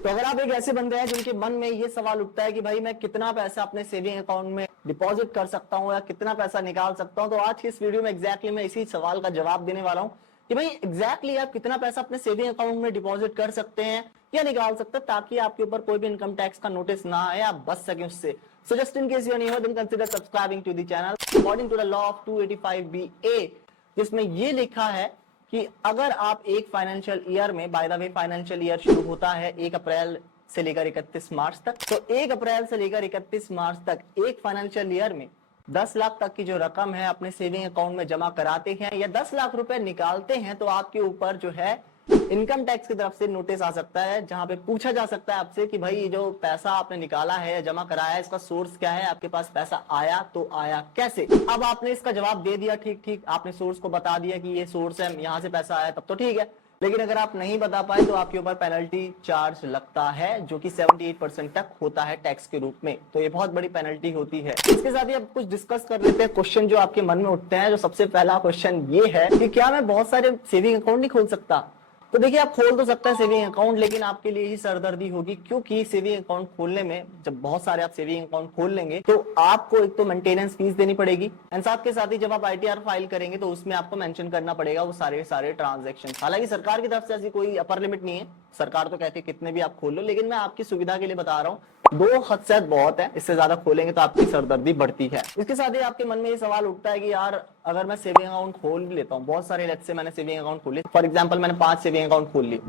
तो अगर आप एक ऐसे बंदे हैं जिनके मन में ये सवाल उठता है कि भाई मैं कितना पैसा अपने सेविंग अकाउंट में डिपॉजिट कर सकता हूँ या कितना पैसा निकाल सकता हूँ, तो आज की इस वीडियो में एग्जैक्टली मैं इसी सवाल का जवाब देने वाला हूँ कि भाई एग्जैक्टली आप कितना पैसा अपने सेविंग अकाउंट में डिपॉजिट कर सकते हैं या निकाल सकते हैं, ताकि आपके ऊपर कोई भी इनकम टैक्स का नोटिस ना आए, आप बच सके उससे। So just in case you are new, then consider subscribing to the channel according to the law of 285BA, जिसमें ये लिखा है कि अगर आप एक फाइनेंशियल ईयर में, by the way financial year शुरू होता है 1 अप्रैल से लेकर 31 मार्च तक, तो 1 अप्रैल से लेकर 31 मार्च तक एक फाइनेंशियल ईयर में 10 लाख तक की जो रकम है अपने सेविंग अकाउंट में जमा कराते हैं या 10 लाख रुपए निकालते हैं, तो आपके ऊपर जो है इनकम टैक्स की तरफ से नोटिस आ सकता है, जहां पे पूछा जा सकता है आपसे कि भाई ये जो पैसा आपने निकाला है या जमा कराया है, इसका सोर्स क्या है, आपके पास पैसा आया तो आया कैसे। अब आपने इसका जवाब दे दिया, ठीक ठीक, आपने सोर्स को बता दिया कि ये सोर्स है, यहाँ से पैसा आया, तब तो ठीक है। लेकिन अगर आप नहीं बता पाए तो आपके ऊपर पेनल्टी चार्ज लगता है, जो कि 78% तक होता है टैक्स के रूप में। तो ये बहुत बड़ी पेनल्टी होती है। इसके साथ ही अब कुछ डिस्कस कर लेते हैं क्वेश्चन जो आपके मन में उठते हैं। जो सबसे पहला क्वेश्चन ये है कि क्या मैं बहुत सारे सेविंग अकाउंट नहीं खोल सकता। तो देखिए, आप खोल तो सकते हैं सेविंग अकाउंट, लेकिन आपके लिए ही सरदर्दी होगी, क्योंकि सेविंग अकाउंट खोलने में जब बहुत सारे आप सेविंग अकाउंट खोल लेंगे तो आपको एक तो मेंटेनेंस फीस देनी पड़ेगी, एंड साथ के साथ ही जब आप ITR फाइल करेंगे तो उसमें आपको मेंशन करना पड़ेगा वो सारे ट्रांजैक्शन। हालांकि सरकार की तरफ से ऐसी कोई अपर लिमिट नहीं है, सरकार तो कहती है कितने भी आप खोल लो, लेकिन मैं आपकी सुविधा के लिए बता रहा हूँ 2 हद से बहुत है, इससे ज्यादा खोलेंगे तो आपकी सरदर्दी बढ़ती है। इसके साथ ही आपके मन में ये सवाल उठता है कि यार अगर मैं सेविंग अकाउंट खोल लेता हूँ, बहुत सारे लेट्स से मैंने सेविंग अकाउंट खोले, फॉर एग्जांपल मैंने 5 सेविंग अकाउंट खोल लिए।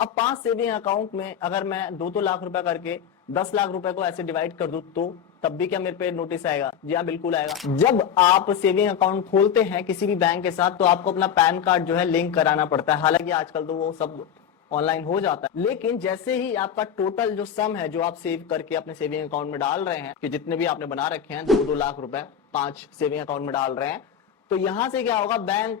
अब 5 सेविंग अकाउंट में अगर मैं 2-2 लाख रुपए करके 10 लाख रुपए को ऐसे डिवाइड कर दूं, तो तब भी क्या मेरे पे नोटिस आएगा? जी हाँ, बिल्कुल आएगा। जब आप सेविंग अकाउंट खोलते हैं किसी भी बैंक के साथ, तो आपको अपना पैन कार्ड जो है लिंक कराना पड़ता है। हालांकि आजकल तो वो सब ऑनलाइन हो जाता है, लेकिन जैसे ही आपका टोटल जो सम है जो आप सेव करके अपने सेविंग अकाउंट में डाल रहे हैं, कि जितने भी आपने बना रखे हैं 2-2 लाख रुपए 5 सेविंग अकाउंट में डाल रहे हैं, तो यहां से क्या होगा, बैंक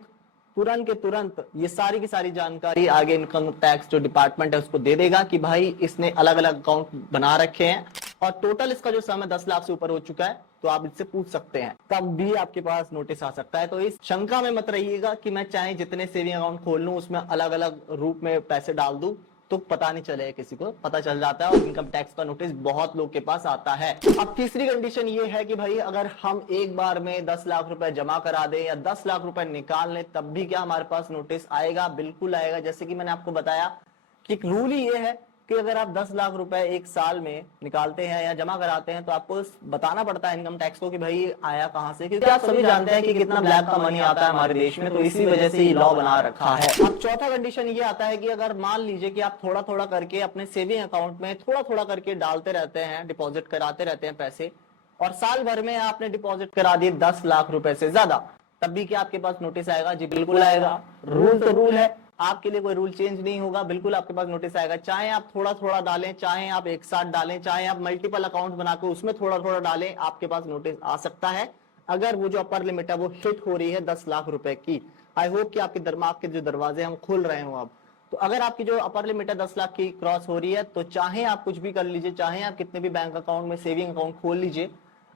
तुरंत के तुरंत ये सारी की सारी जानकारी आगे इनकम टैक्स जो डिपार्टमेंट है उसको दे देगा कि भाई इसने अलग अलग अकाउंट बना रखे हैं और टोटल इसका जो सम है 10 लाख से ऊपर हो चुका है, तो आप इससे पूछ सकते हैं, तब भी आपके पास नोटिस आ सकता है। तो इस शंका में मत रहिएगा कि मैं चाहे जितने सेविंग अकाउंट खोल लूं उसमें अलग अलग रूप में पैसे डाल दूं तो पता नहीं चलेगा, किसी को पता चल जाता है और इनकम टैक्स का नोटिस बहुत लोग के पास आता है। अब तीसरी कंडीशन ये है कि भाई अगर हम एक बार में 10 लाख रुपए जमा करा दें या 10 लाख रुपए निकाल लें, तब भी क्या हमारे पास नोटिस आएगा? बिल्कुल आएगा। जैसे कि मैंने आपको बताया कि एक रूल ही ये है कि अगर आप 10 लाख रुपए एक साल में निकालते हैं या जमा कराते हैं, तो आपको बताना पड़ता है इनकम टैक्स को कि भाई आया कहां से, क्योंकि आप सभी जानते हैं कि कितना ब्लैक का मनी आता है हमारे देश में, तो इसी वजह से ये लॉ बना रखा है। अब चौथा कंडीशन ये आता है कि अगर मान लीजिए कि आप थोड़ा थोड़ा करके अपने सेविंग अकाउंट में थोड़ा थोड़ा करके डालते रहते हैं, डिपॉजिट कराते रहते हैं पैसे, और साल भर में आपने डिपॉजिट करा दिए 10 लाख रुपए से ज्यादा, तब भी क्या आपके पास नोटिस आएगा? जी बिल्कुल आएगा। रूल तो रूल है, आपके लिए कोई रूल चेंज नहीं होगा, बिल्कुल आपके पास नोटिस आएगा। चाहे आप थोड़ा थोड़ा डालें, चाहे आप एक साथ डालें, चाहे आप मल्टीपल अकाउंट बनाकर उसमें थोड़ा थोड़ा डालें, आपके पास नोटिस आ सकता है, अगर वो जो अपर लिमिट है वो हिट हो रही है 10 लाख रुपए की। आई होप कि आपके दिमाग के जो दरवाजे हम खुल रहे हो अब। तो अगर आपकी जो अपर लिमिट है 10 लाख की क्रॉस हो रही है, तो चाहे आप कुछ भी कर लीजिए, चाहे आप कितने भी बैंक अकाउंट में सेविंग अकाउंट खोल लीजिए,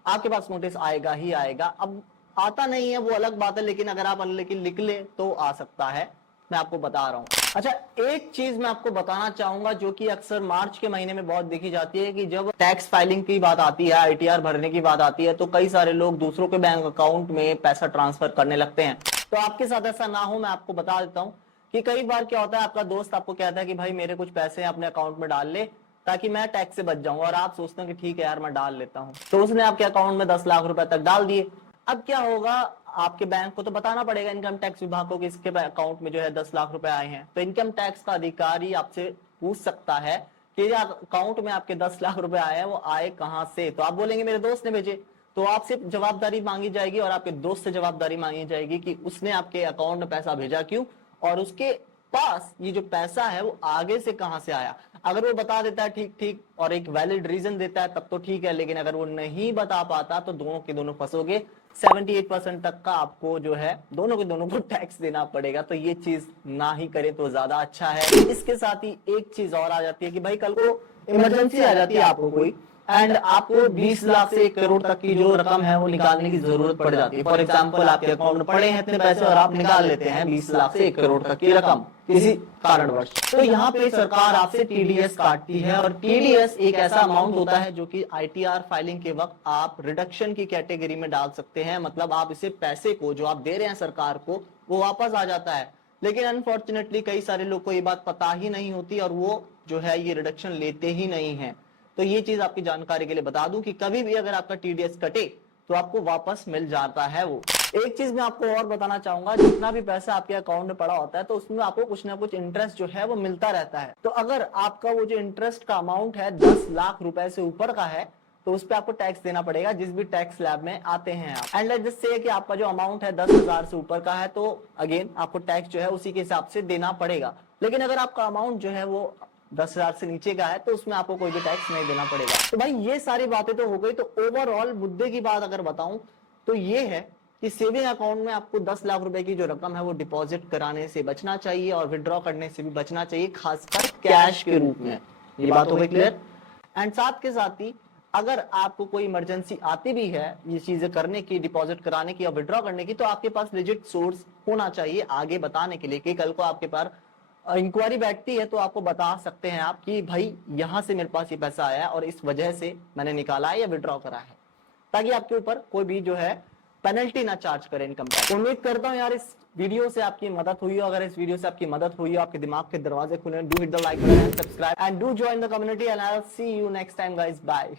आपके पास नोटिस आएगा ही आएगा। अब आता नहीं है वो अलग बात है, लेकिन अगर आप लिख ले तो आ सकता है, मैं आपको बता रहा हूं। अच्छा, एक चीज मैं आपको बताना चाहूंगा जो कि अक्सर मार्च के महीने में बहुत देखी जाती है कि जब टैक्स फाइलिंग की बात आती है, ITR भरने की बात आती है, तो कई सारे लोग दूसरों के बैंक अकाउंट में पैसा ट्रांसफर करने लगते हैं। तो आपके साथ ऐसा ना हो, मैं आपको बता देता हूं कि कई बार क्या होता है, आपका दोस्त आपको कहता है कि भाई मेरे कुछ पैसे अपने अकाउंट में डाल ले ताकि मैं टैक्स से बच जाऊं, और आप सोचते हैं कि ठीक है यार मैं डाल लेता हूं, तो उसने आपके अकाउंट में 10 लाख रुपए तक डाल दिए। अब क्या होगा, आपके बैंक को तो बताना पड़ेगा, इनकम टैक्स विभाग को, कि इसके अकाउंट में जो है 10 लाख रुपए आए हैं। तो इनकम टैक्स का अधिकारी आपसे पूछ सकता है कि अकाउंट में आपके 10 लाख रुपए आए हैं, वो आए कहां से? तो आप बोलेंगे मेरे दोस्त ने भेजे, तो आपसे जवाबदारी मांगी जाएगी और आपके दोस्त से जवाबदारी मांगी जाएगी कि उसने आपके अकाउंट में पैसा भेजा क्यों, और उसके पास ये जो पैसा है वो आगे से कहां से आया। अगर वो बता देता है ठीक ठीक और एक वैलिड रीजन देता है, तब तो ठीक है, लेकिन अगर वो नहीं बता पाता तो दोनों के दोनों फंसोगे। 78% तक का आपको जो है दोनों के दोनों को टैक्स देना पड़ेगा, तो ये चीज ना ही करें तो ज्यादा अच्छा है। इसके साथ ही एक चीज और आ जाती है कि भाई कल को इमरजेंसी आ जाती है आपको कोई, एंड आपको 20 लाख से 1 करोड़ तक की जो रकम है वो निकालने की जरूरत पड़ जाती है। फॉर एग्जांपल आपके अकाउंट में पड़े हैं इतने पैसे और आप निकाल लेते हैं 20 लाख से 1 करोड़ तक की रकम किसी कारणवश, तो यहाँ पे सरकार आपसे टीडीएस काटती है। और टीडीएस एक ऐसा अमाउंट होता है जो कि आईटीआर फाइलिंग के वक्त आप रिडक्शन की कैटेगरी में डाल सकते हैं। मतलब आप इसे पैसे को जो आप दे रहे हैं सरकार को वो वापस आ जाता है। लेकिन अनफॉर्चुनेटली कई सारे लोग को ये बात पता ही नहीं होती और वो जो है ये रिडक्शन लेते ही नहीं है। तो ये चीज आपकी जानकारी के लिए बता दूं कि कभी भी अगर आपका टीडीएस कटे तो आपको वापस मिल जाता है वो। एक चीज मैं आपको और बताना चाहूंगा, जितना भी पैसा आपके अकाउंट में पड़ा होता है तो उसमें आपको कुछ ना कुछ इंटरेस्ट जो है वो मिलता रहता है। तो अगर आपका वो जो इंटरेस्ट का अमाउंट है 10 लाख रुपए से ऊपर का है तो उस पर आपको टैक्स देना पड़ेगा जिस भी टैक्स स्लैब में आते हैं आप। एंड लेट्स जस्ट से कि आपका जो अमाउंट है 10,000 से ऊपर का है तो अगेन आपको टैक्स जो है उसी के हिसाब से देना पड़ेगा। लेकिन अगर आपका अमाउंट जो है वो 10,000 से नीचे का है तो उसमें आपको कोई भी टैक्स नहीं देना पड़ेगा। तो भाई ये सारी बातें तो हो गई। तो ओवरऑल मुद्दे की बात अगर बताऊं तो ये है कि सेविंग अकाउंट में आपको 10 लाख रुपए की जो रकम है वो डिपॉजिट कराने से बचना चाहिए और विड्रॉ करने से भी बचना चाहिए, खासकर कैश के रूप में। ये बात हो गई क्लियर। एंड साथ के साथ ही अगर आपको कोई इमरजेंसी आती भी है ये चीजें करने की, डिपॉजिट कराने की और विड्रॉ करने की, तो आपके पास लेजिट सोर्स होना चाहिए आगे बताने के लिए कि कल को आपके पास इंक्वायरी बैठती है तो आपको बता सकते हैं आप कि भाई यहां से मेरे पास ये पैसा आया और इस वजह से मैंने निकाला है या विड्रॉ करा है, ताकि आपके ऊपर कोई भी जो है पेनल्टी ना चार्ज करे इनकम टैक्स। उम्मीद करता हूं यार इस वीडियो से आपकी मदद हुई हो। अगर इस वीडियो से आपकी मदद हुई हो, आपके दिमाग के दरवाजे खुले, do hit the like button and subscribe and do join the community and I will see you next time guys, bye.